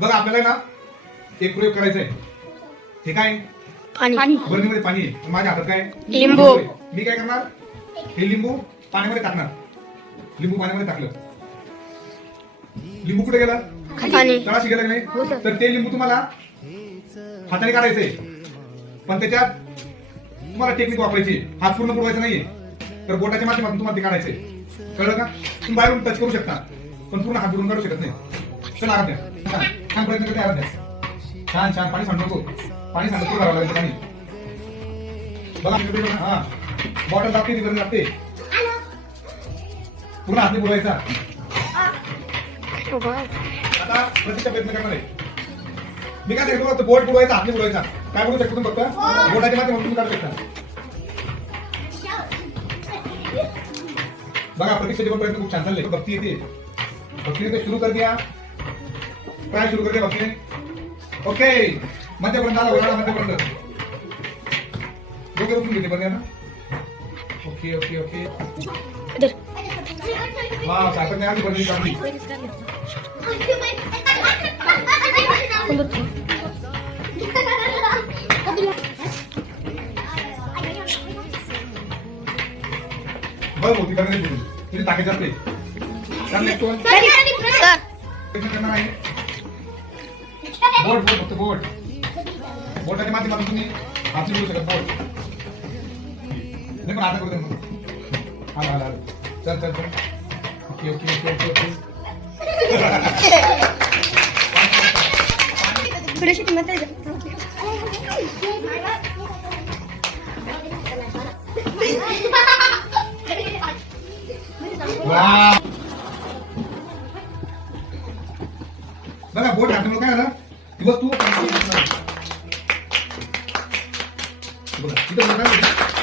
बघा आपल्याला ना एक प्रयोग करायचा आहे. हे काय पाणी बरणीमध्ये पाणी आहे. माझ्या हातात काय लिंबू. मी काय करणार हे लिंबू पाण्यामध्ये टाकणार. लिंबू पाण्यामध्ये टाकलं. लिंबू कुठे गेला पाणी तळाशी गेला नाही. तर ते लिंबू तुम्हाला हाताने काढायचंय. पण त्याच्यात तुम्हाला टेक्निक वापरायची. हात पूर्ण बुडवायचा नाहीये. तर बोटाच्या माध्यमातून तुम्हाला ते काढायचंय. कळलं का? तुम्ही बाहेरून टच करू शकता पण पूर्ण हात बुडून काढू शकत नाही. चला आराध्या छान प्रयत्न करते. आराध्या छान छान पाणी सांडतो. पाणी सांडतो करावं लागेल पाणी. बघा हा बॉटल लागते तिकडे लागते. पूर्ण हात बुडवायचा. आता प्रतीक्षा प्रयत्न करणार आहे. मी काय सांगतो बोट बुडवायचा हात बुडवायचा. काय बोलू शकतो तुम्ही फक्त बोटाच्या माध्यमातून तुम्ही काढू शकता. बघा प्रतीक्षेचे पण प्रयत्न खूप छान चालले. भक्ती येते. भक्तीने ते सुरू कर दिया. काय सुरू कर दिया भक्तीने. ओके मध्यपर्यंत आला बघा मध्यपर्यंत. दोघे बघून घेते बघा ना. ओके ओके ओके वा साखर नाही आधी बनली काढली. बघ होती करणे तुझी ताकद असते. करणार आहे बोट बोट फक्त बोट. बोटाच्या माध्यमातून तुम्ही हात मिळू शकत. बोट नाही पण आता करू दे मग. हा हा चल चल चल. Okay okay okay okay okay थोडीशी किंमत आहे. बघा बोट हातामुळे काय झालं ती वस्तू बघा तिथं